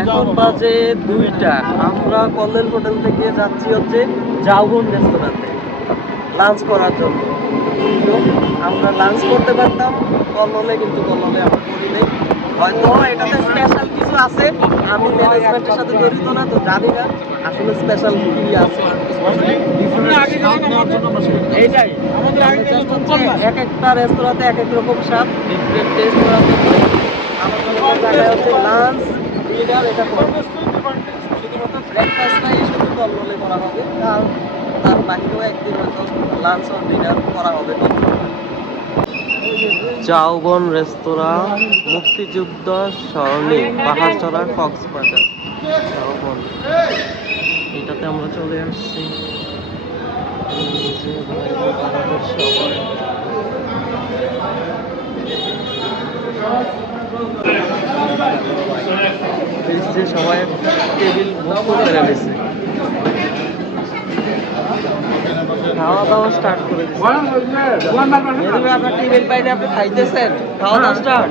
এখন বাজে দুইটা। আমরা কল্যাণ হোটেল থেকে যাচ্ছি হচ্ছে জাউবন রেস্তোরাঁতে। লাঞ্চ করার জন্য। আমরা লাঞ্চ করতে পারতাম কল্যাণে কিন্তু কল্যাণে আমরা করি নাই। হয়তো এটাতে স্পেশাল কিছু আছে আমি ম্যানেজমেন্টের সাথে জড়িত না তো জানি না আসলে স্পেশাল কি আছে। এইটাই। এক একটা রেস্তোরাঁতে এক এক রকম স্বাদ। ডিফারেন্ট টেস্ট করার জন্য আমাদের জায়গায় হচ্ছে লাঞ্চ আর তার একদিন লাঞ্চ করা হবে। রেস্তোরাঁ, মুক্তিযুদ্ধ স্বর্ণী পাহাড়চড়া কক্সবাজার। চাউবন। এটাতে আমরা চলে আসছি। সবাই। সবাই টেবিল বুক করে রেখেছে। খাওয়া দাওয়া স্টার্ট করে দিচ্ছে আপনার টেবিল পাইলে আপনি খাইতেছেন। খাওয়া দাওয়া স্টার্ট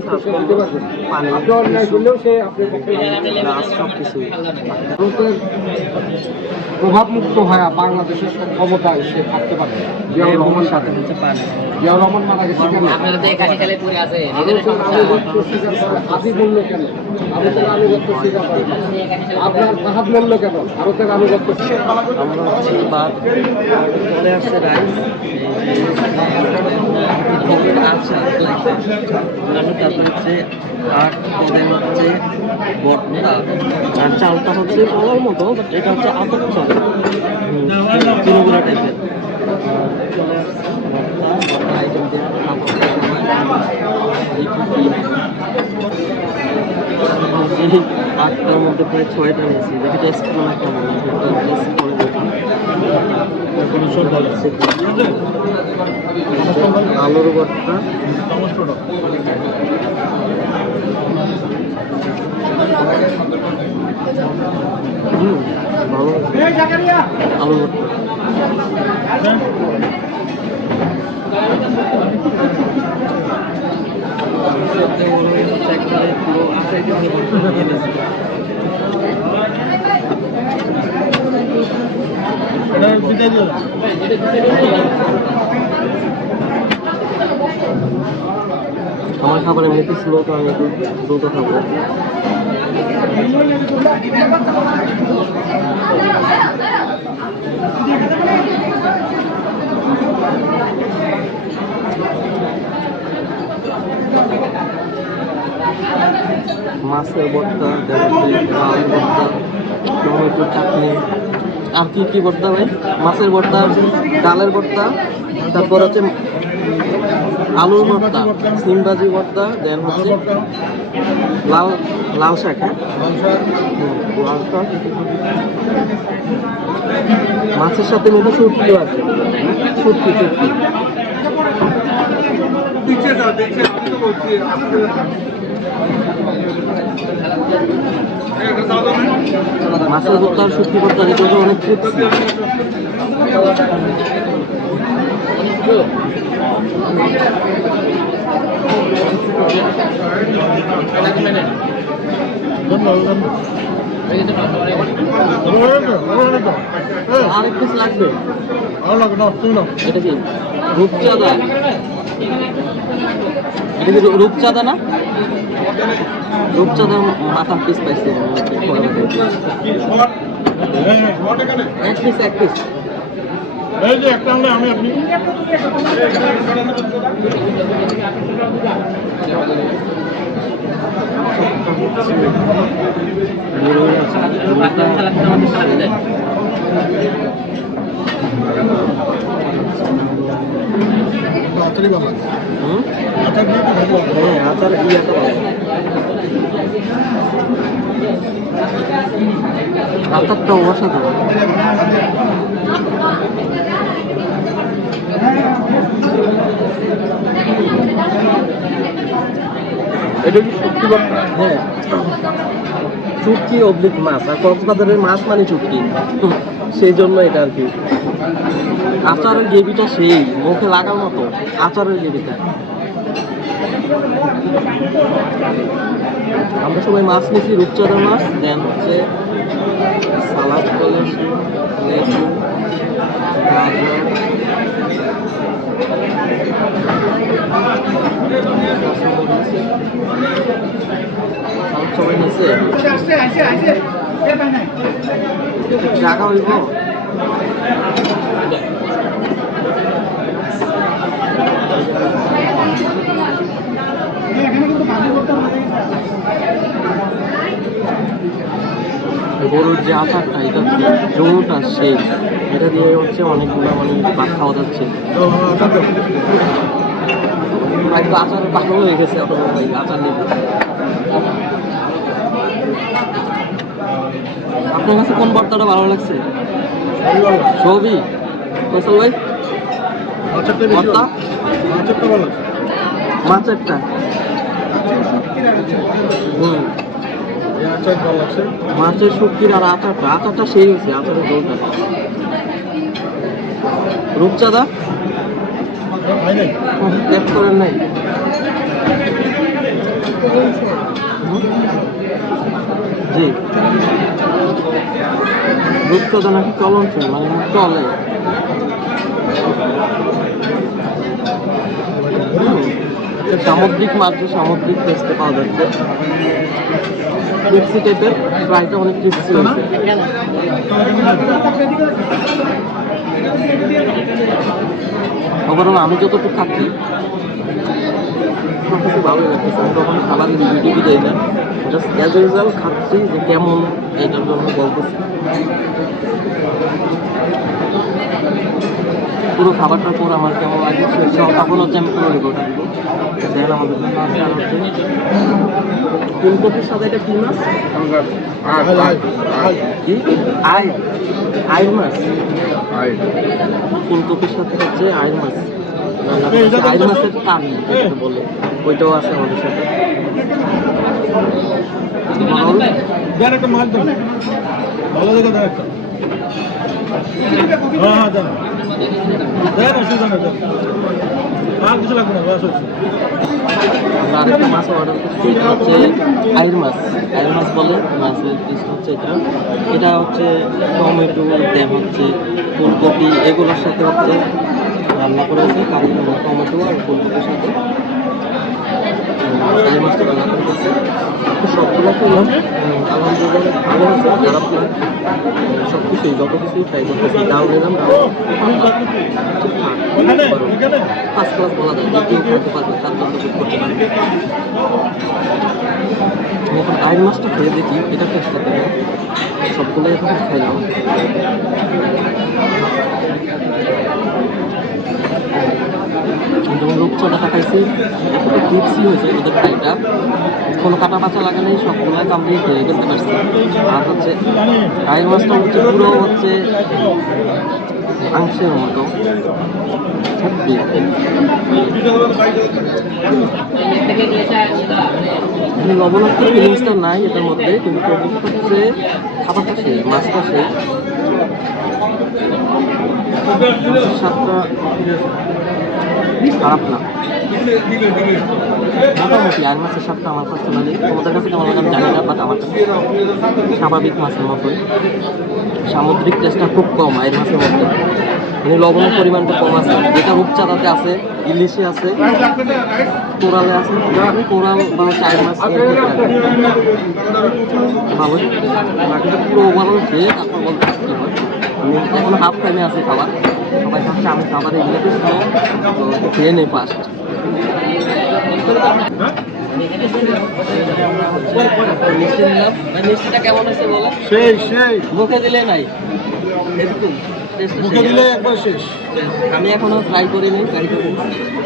সার্ভ বলতে পারবেন পানি আপনি অন্যায় করলেও সে আপনার পক্ষে গ্লাস সব কিছুই ভারতের প্রভাব মুক্ত হয় বাংলাদেশের ক্ষমতা ক্ষমতায় সে থাকতে পারে। সাথে হচ্ছে পানি জিয়াউর রহমান মারা গেছে কেন আপনারা তো এখানে খেলে পড়ে আছে ভারতের আনুগত্য স্বীকার করে কেন ভারতের আনুগত্য স্বীকার আপনার তাহার মূল্য কেন ভারতের আনুগত্য আমরা হচ্ছে এবার চলে আসছে রাইস তারপর হচ্ছে আট পদের হচ্ছে বটটা আর চালটা হচ্ছে বলার মতো এটা হচ্ছে আতক চাল টাইপের আটটার মধ্যে প্রায় ছয়টা নিয়েছি দেখি টেস্ট করে কেমন টেস্ট করে দেখি আলুর ভর্তা হুম ভালো আলু ভর্তা সত্যি বড় হয়ে হচ্ছে একবারে পুরো আশাই দিন ভর্তা নিয়ে নিয়েছি আমার খাবার এমনিতে স্লো তো আমি একটু দ্রুত খাব। মাছের ভর্তা ডাল টমেটো চাটনি। আর কি কি ভর্তা ভাই মাছের ভর্তা, ডালের ভর্তা, তারপর হচ্ছে আলুর ভর্তা সিমবাজি ভর্তা, দেন হচ্ছে লাল লাল শাক হ্যাঁ? লাল শাক। মাছের সাথে মধ্যে শুটকিও আছে। শুটকি শুটকি। মাছের ভর্তা আর শুটকি ভর্তা অনেক লাগবে। এটা কি? রূপচাঁদা? রূপচাঁদা না? রূপচাঁদা মাথা পিস পাইছি এক পিস এক পিস এই যে একটা আনলে আমি আপনি বড়ই আছে তাড়াতাড়ি ভালো হুম? আচার দিয়ে তো ভালো লাগে। হ্যাঁ আচার ইয়াটা আচারটা অসাধারণ। এটা কি সত্যি কথা হ্যাঁ। চুটকি অবলিক মাছ, আর কক্সবাজারের মাছ মানে চুটকি। সেই জন্য এটা আর কি। আচারের গ্রেভিটা সেই, মুখে লাগার মতো, আচারের গ্রেভিটা। আমরা সবাই মাছ নিচ্ছি রূপচাঁদা মাছ, দেন হচ্ছে সালাদ লেবু, গাজর। সবাই নিচে জায়গা হইব গরুর যে আচারটা এটা জমুটা সেই এটা দিয়ে হচ্ছে অনেকগুলো মানে ভাত খাওয়া যাচ্ছে। আচার ভালো হয়ে গেছে আপনার আচার নিয়ে আপনার কাছে কোন বার্তাটা ভালো লাগছে। সবই ফসল ভাই? আছে। মাছেরটা হুম। মাছের শুক্তির আর আচারটা। আচারটা সেই হয়েছে আচারের ঝোলটা রূপচাঁদা? করেন নাই? জি। রূপচাঁদা নাকি চলনছে মানে চলে। সামুদ্রিক মাছ সামুদ্রিক টেস্টে পাওয়া যাচ্ছে। ক্রিপসি টাইপের ফ্রাইটা অনেক ক্রিপসি হয়েছে ওভারঅল আমি যতটুকু খাচ্ছি আমার কাছে ভালো লাগতেছে আমি তখন খাবারের রিভিউ টিভি না। জাস্ট অ্যাজ ইউজুয়াল খাচ্ছি যে কেমন এটার জন্য বলতেছি। পুরো খাবারটার পর আমার কেমন লাগে তখন হচ্ছে আমি পুরো রিপোর্টটা দিব। দেন আমাদের জন্য আছে আর হচ্ছে ফুলকপির সাথে এটা কি মাছ? কি? আই আইর মাছ। ফুলকপির সাথে হচ্ছে আইর মাছ। মাছের কারি বলে ওইটাও আছে আমাদের সাথে। ভালো দেখে হ্যাঁ হ্যাঁ অসুবিধা নেই আর কিছু লাগবে না বাস হচ্ছে। আমরা আরেকটা মাছ অর্ডার করছি এটা হচ্ছে আইর মাছ। আইর মাছ বলে মাছের পিস হচ্ছে এটা। এটা হচ্ছে টমেটো দেন হচ্ছে ফুলকপি এগুলোর সাথে হচ্ছে রান্না করেছে কারি টমেটো আর ফুলকপির সাথে। মাছটা রান্না সবগুলো আলহামদুলিল্লাহ ভালো খারাপ না। সব কিছুই যত কিছুই ট্রাই করতেছি ডাল ফার্স্ট ক্লাস বলা যায় খেতে পারবে তার জন্য করতে পারবে এখন আইন মাছটা খেয়ে দেখি এটা চেষ্টা করব সবগুলো এখন খাইলাম যেমন রূপচাঁদাটা খাইছি এতটা ক্রিপসি হয়েছে ওদের ফ্রাইটা কোনো কাটা বাচা লাগে নেই সবগুলো কামড়িয়ে খেয়ে ফেলতে পারছি। আর হচ্ছে আইন মাছটা হচ্ছে পুরো হচ্ছে মাংসের মতো। লবণাক্ত ফিলিংসটা নাই এটার মধ্যে, কিন্তু হচ্ছে খাবারটা সেই মাছটা সেই স্বাদটা খারাপ না। মোটামুটি আর মাছের স্বাদটা আমার পার্সোনালি তোমাদের কাছে লাগে আমি জানি না বাট আমার কাছে স্বাভাবিক মাছের মতোই। সামুদ্রিক টেস্টটা খুব কম আয়ের মাছের মধ্যে। মানে লবণের পরিমাণটা কম আছে। যেটা রূপচাঁদাতে আছে, ইলিশে আছে, কোরালে আছে কোরাল বা চার মাছ ভালো পুরো ওভারঅল খেয়ে তারপর বলতে কি হয়। এখন হাফ টাইমে আছে খাবার। সবাই ভাবছে আমি খাবারে তো খেয়ে নেই ফার্স্ট মিষ্টি নিলাম। মিষ্টিটা কেমন হয়েছে বলো? সেই সেই। মুখে দিলে নাই। এরকম। মুখে দিলে একবার শেষ। আমি এখনও ট্রাই করিনি ট্রাই করব।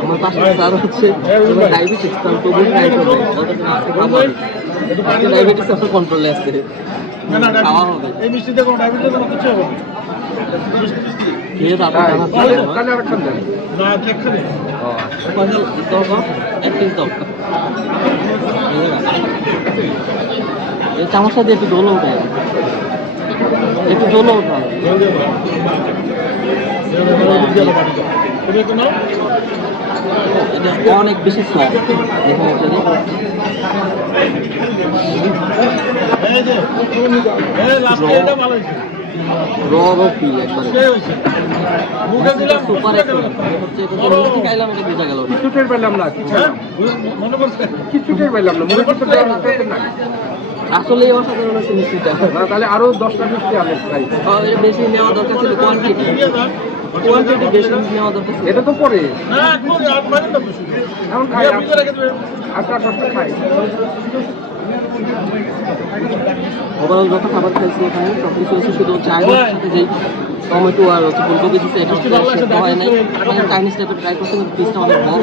আমার পাশে স্যার হচ্ছে ডায়াবেটিস তবু ট্রাই করবে। ডায়াবেটিস আপনার কন্ট্রোলে আছে। এই মিষ্টিতে কোনো ডায়াবেটিস কোনো কিছু হবে না। খেয়ে তারপর হ্যাঁ, চামচটা দিয়ে একটু দোলো উঠে একটু দোলো উঠা অনেক বেশি এটা ফিল একবারে। মুখে দিলাম সুপার একটা হচ্ছে খাইলাম বোঝা গেল। পেলাম না কিছু হ্যাঁ মনে করছে। কিছুটের পেলাম না মনে করতে না আসলেই অসাধারণ আছে মিষ্টিটা। তাহলে আরও দশটা মিষ্টি আনেন বেশি নেওয়া দরকার ছিল কোয়ান্টিটি এটা তো পরে। এখন খাই আটটা খাই। ওভারঅল যত খাবার খাইছি এখানে সব কিছু হচ্ছে শুধু চাইনিজ সাথে যেই টমেটো আর হচ্ছে ফুলকপি দিচ্ছে এটা হচ্ছে সেদ্ধ হয় নাই। মানে চাইনিজ টাইপের ট্রাই করতে হবে পিসটা অনেক বড়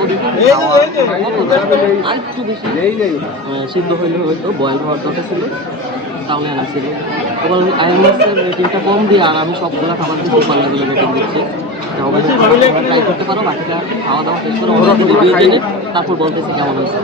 আর একটু বেশি। সিদ্ধ হইলে হয়তো বয়েল হওয়ার দরকার ছিল তাহলে আনা ছিল। এবার আইএমএসের রেটিংটা কম দিয়ে আর আমি সবগুলো খাবার দিয়ে সুপার লেভেলের রেটিং দিচ্ছি। ট্রাই করতে পারো বাকিটা খাওয়া দাওয়া শেষ করে তারপর বলতেছি কেমন হয়েছে।